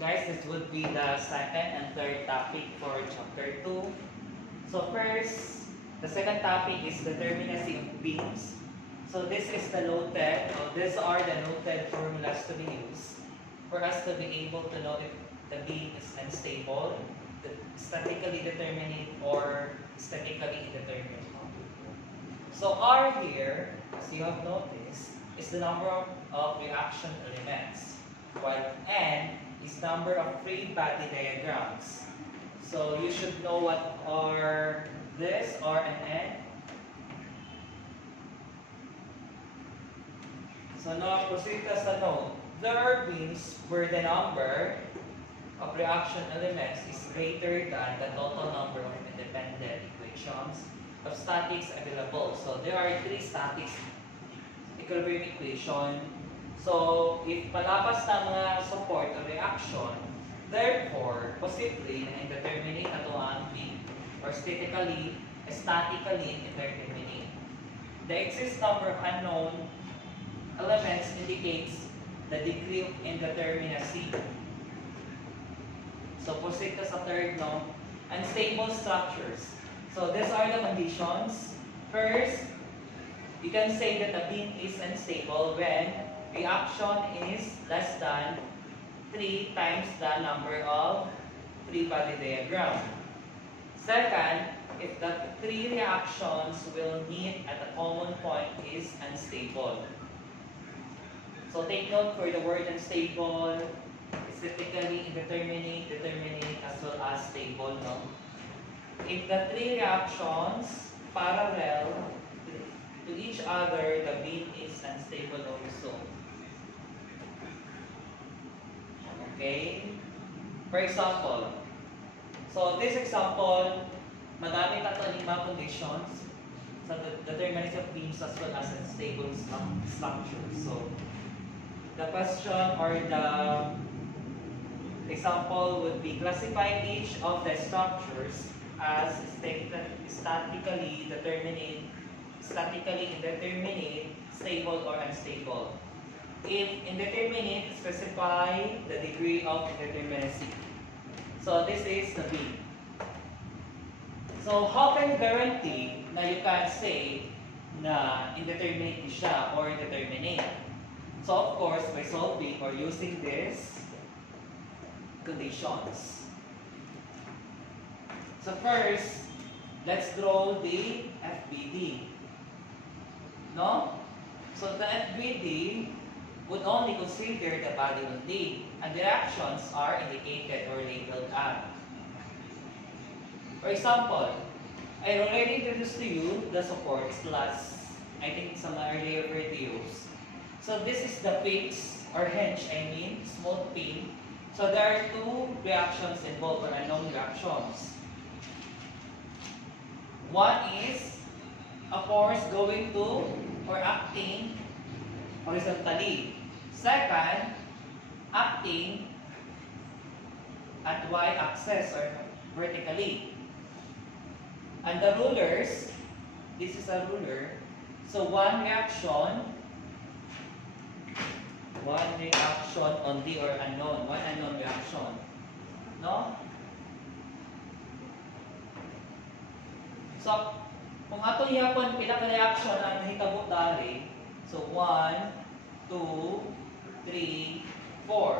guys, this would be the second and third topic for chapter 2. So first, the second topic is determinacy of beams. So this is the noted, or these are the noted formulas to be used for us to be able to know if the beam is unstable, statically determinate, or statically indeterminate. So R here, as you have noticed, is the number of reaction elements, while N is number of free body diagrams. So you should know what are this, R and N. So now proceed to sa note. There are beams where the number of reaction elements is greater than the total number of independent equations of statics available. So there are 3 statics equilibrium equation. So if palabas na mga support o reaction, therefore possibly na indeterminate na ito ang beam or statically indeterminate. The excess number of unknown elements indicates the degree of indeterminacy. So proceed ka sa third, no? Unstable structures. So these are the conditions. First, you can say that a beam is unstable when reaction is less than 3 times the number of free body diagram. Second, if the 3 reactions will meet at a common point is unstable. So take note for the word unstable, statically indeterminate, determinate, as well as stable, no? If the 3 reactions parallel to each other, the beam is unstable also. Okay? For example, so this example, madami na ito 5 conditions sa determinacy of beams as well as unstable structures. So, the question or the example would be classify each of the structures as statically indeterminate, stable or unstable. If indeterminate, specify the degree of indeterminacy. So this is the beam. So how can you guarantee na you can say na indeterminate siya or determinate? So of course, by solving or using these conditions. So first, let's draw the FBD. No? So the FBD would only consider the body only, and the reactions are indicated or labeled out. For example, I already introduced to you the supports last, I think, some earlier videos. So this is the fix or hinge, small pin. So there are 2 reactions involved or unknown reactions. One is a force going to or acting horizontally. Second, acting at y-axis or vertically. And the rulers, this is a ruler. So one reaction only or unknown, one unknown reaction. No? So, kung atong yapon pila ka reaction ang nahitabo dali, so 1, 2, 3, 4.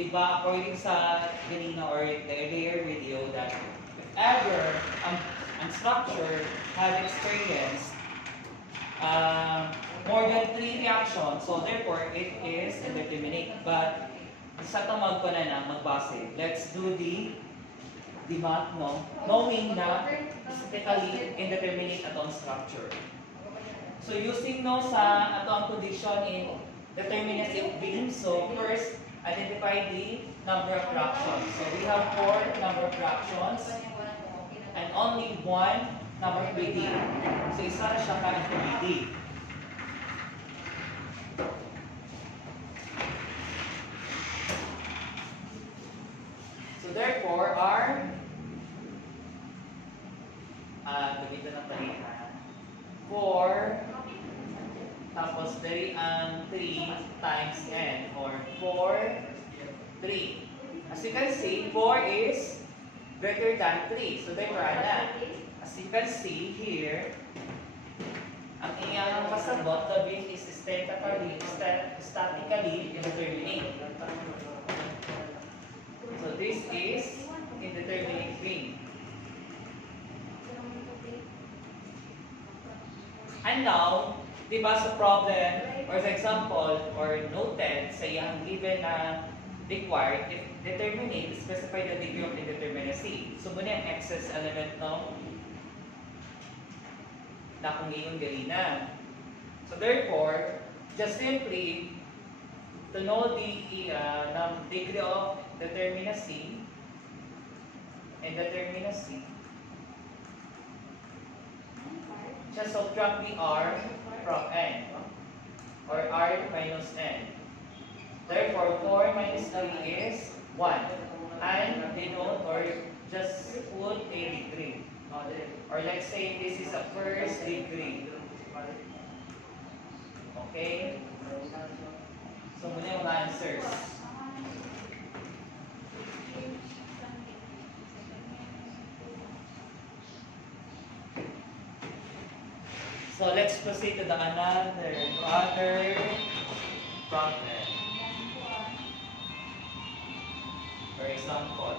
Diba, according sa ganina or the earlier video that if ever ang structure have experienced more than 3 reactions, so therefore it is indeterminate. But sa tamag ko na magbase, let's do the math, no? Knowing na statically indeterminate atong structure. So using no sa atong condition in determinacy of beam, so first identify the number of reactions. So we have 4 number of reactions and only 1 number of BD. So isa na siya ka BD. So therefore our gamitin ng palihan 4 tapos 3 times n or 4, 3. As you can see, 4 is greater than 3. So, therefore, as you can see here, ang iyang kasabot, the beam is statically indeterminate. So, this is indeterminate beam. And now, di ba sa problem, or sa example, or noted sa iyang given na required, if determinate, specify the degree of indeterminacy. So, muna yung excess element no? Na kung iyong galina. So, therefore, just simply, to know the degree of determinacy, just subtract the r from n, or r minus n. Therefore, 4 minus 3 is 1. And denote or just put a degree. Or let's say this is a first degree. Okay? So, muna yung answers. So, let's proceed to the other problem. For example,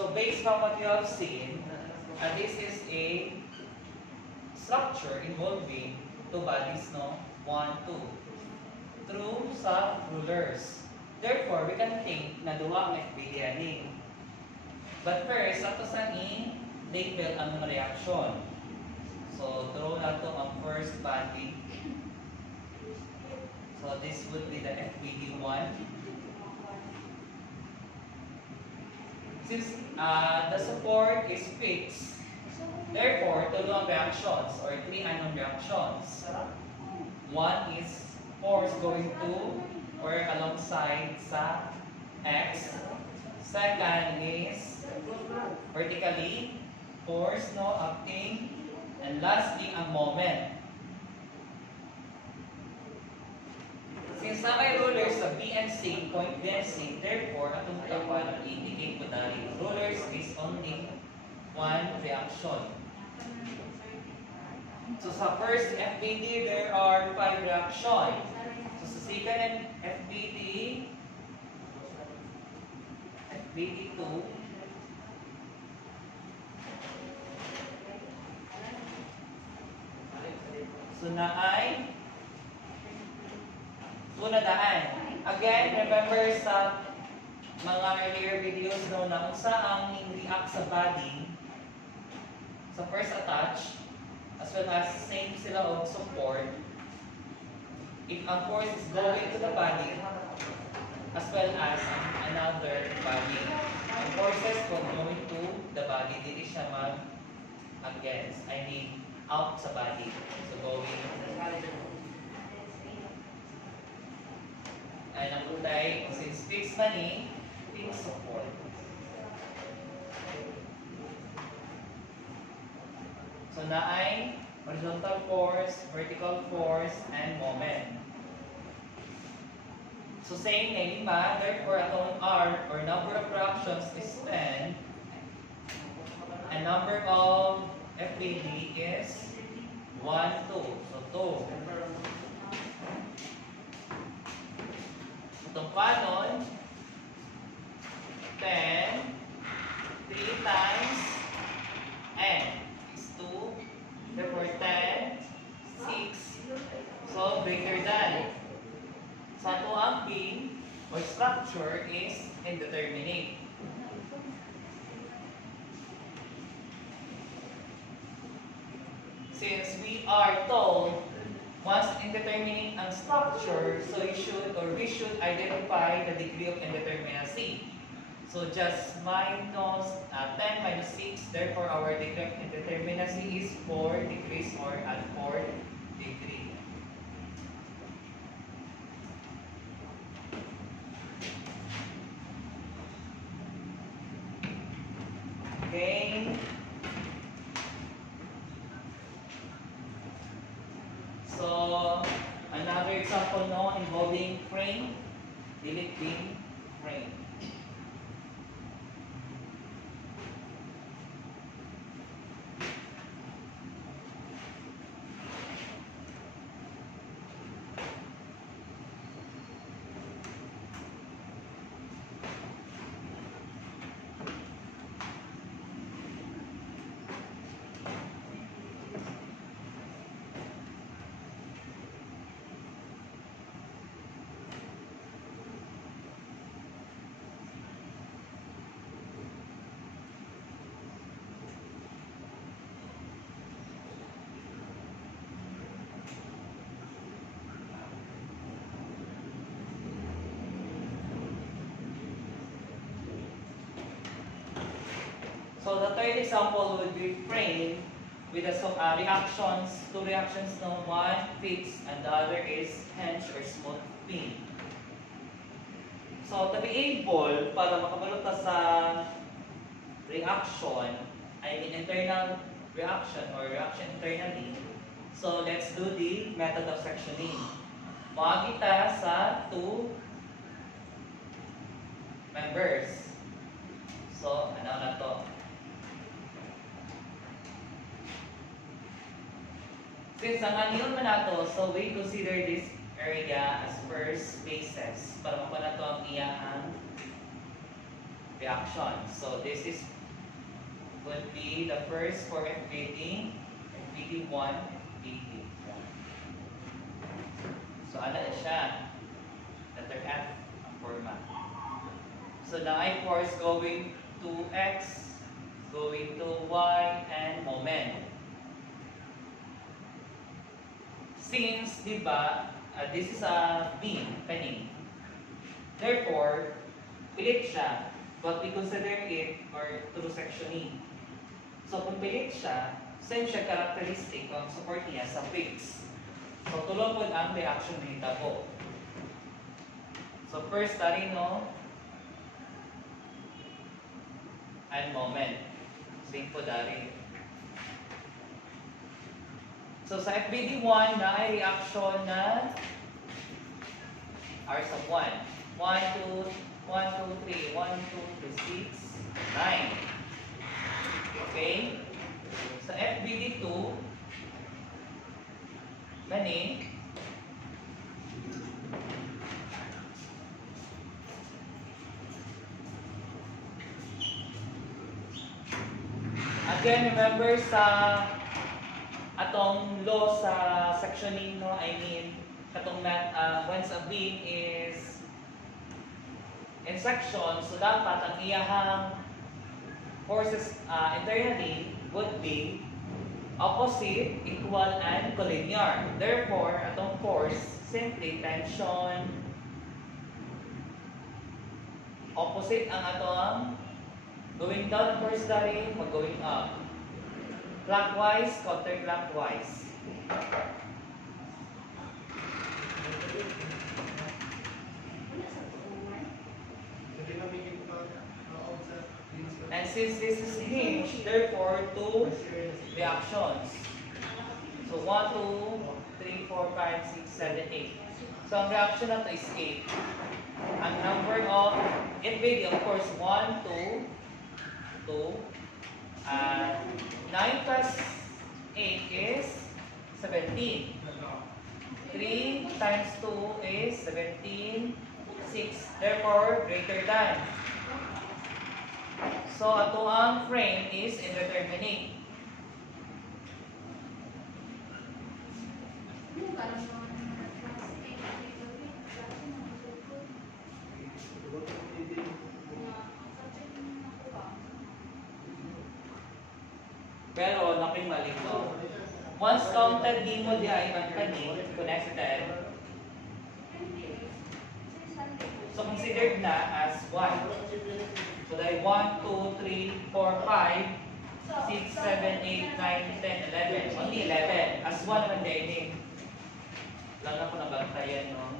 so based on what you have seen, this is a structure involving two bodies, no? 1, 2. Through sa rulers. Therefore, we can think na duwa ang FBD. But first, ato sa label ang reaction. So, draw na to ang first body. So, this would be the FBD1. Since the support is fixed, therefore, tulo ang reactions or 3 unknown reactions. One is force going to or alongside sa X. Second is vertically force no acting. And lastly, ang moment. Since na may rulers sa B and C, point B and C, therefore, atong tapan i-indicate ko dahil rulers is only one reaction. So sa first FBD, there are 5 reactions. So sa second FBD, FBD2, so na ay daan. Again, remember sa mga earlier videos no, na kung saan react sa body, sa first attach, as well as same sila of support, if ang force is going to the body, as well as another body. Ang forces kung going to the body, dili siya mag-against, I mean, out sa body. So, going ay napunday, since fixed money, fixed support. So na ay horizontal force, vertical force, and moment. So same na lima, therefore atong R or number of reactions is 10. And number of FBD is 1, 2. So 2. Itong canon, 10, 3 times n is 2, therefore 10 greater than. Sa ato ang being or structure is indeterminate. Since we are told once indeterminate ang structure, so we should identify the degree of indeterminacy. So just minus 10 minus 6, therefore our degree of indeterminacy is 4 degrees or at 4 degree. Okay. So another example no involving frame, delete being frame. So the third example would be frame with the reactions, two reactions, no, one fixed and the other is hinge or smooth pin. So to be able, para makabalot ka sa reaction, I mean internal reaction or reaction internally, so let's do the method of sectioning. Makikita sa two members. So, ano na to? Since ang anion man nato, so we consider this area as first basis para makuha na to ang iyang reaction. So this is would be the first for FBD, FBD1, FBD1. So ano na siya? Letter F ang format. So the I force going to X, going to Y, and moment. Since, di ba, this is a beam, kaning. Therefore, pilit siya, but we consider it or through sectioning. So, kung pilit siya, same siya characteristic ang support niya sa fix. So, tulong po ang reaction na hitabo. So, first, tari no, and moment. Same po dari. So sa FBD1 na ay reaction na R sub 1. 1, 2, 3, 1, 2, 3, 6, 9. Okay? Sa FBD2, gani, again, remember sa atong law sa sectioning, no, I mean, katong once a beam is in section, so dapat ang iyahang forces internally would be opposite, equal, and collinear. Therefore, atong force, simply tension, opposite ang atong going down ang force dari, mag-going up. Clockwise, counterclockwise. And since this is hinge, therefore, two reactions. So 1, 2, 3, 4, 5, 6, 7, 8. So ang reaction na to is 8. Ang number of FBD, of course, 1, 2, 9 plus 8 is 17. 3 times 2 is 17. 6. Therefore, greater than. So, ato ang frame is indeterminate. napay maligno. Once counted di mo di ay company connected, so considered na as 1. So dahil 1, 2, 3, 4, 5, 6, 7, 8, 9, 10, 11. Only 11. As 1 naman din. Lang ako nabantayan, no?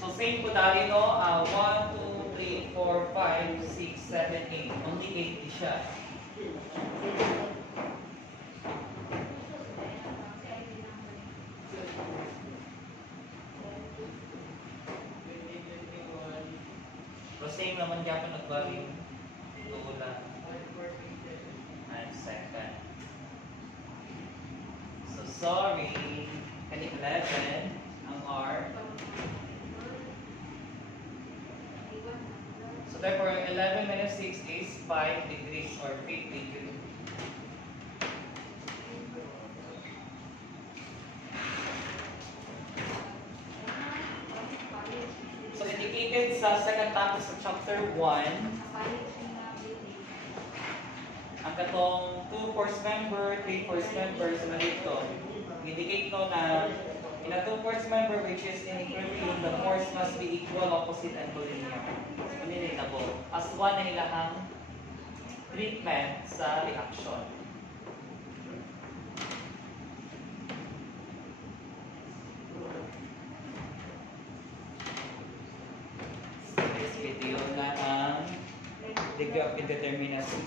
So same po dali, no? 1, 2, 3, 4, 5, 6, 7, 8. Only 8 di siya. So same naman kaya pa nagbaling tulan. And second. So sorry, kani 11 ang R. So therefore 11 minus 6 is 5 degrees or 50 degree. So indicated sa second topic sa chapter 1, ang katong 2 force member, 3 force member sa dito. Indicate no na in a 2 force member which is in equilibrium, the force must be equal, opposite, and collinear. Unrelatable. As one na ilahang treatment sa reaction. This video na ang degree of indeterminacy.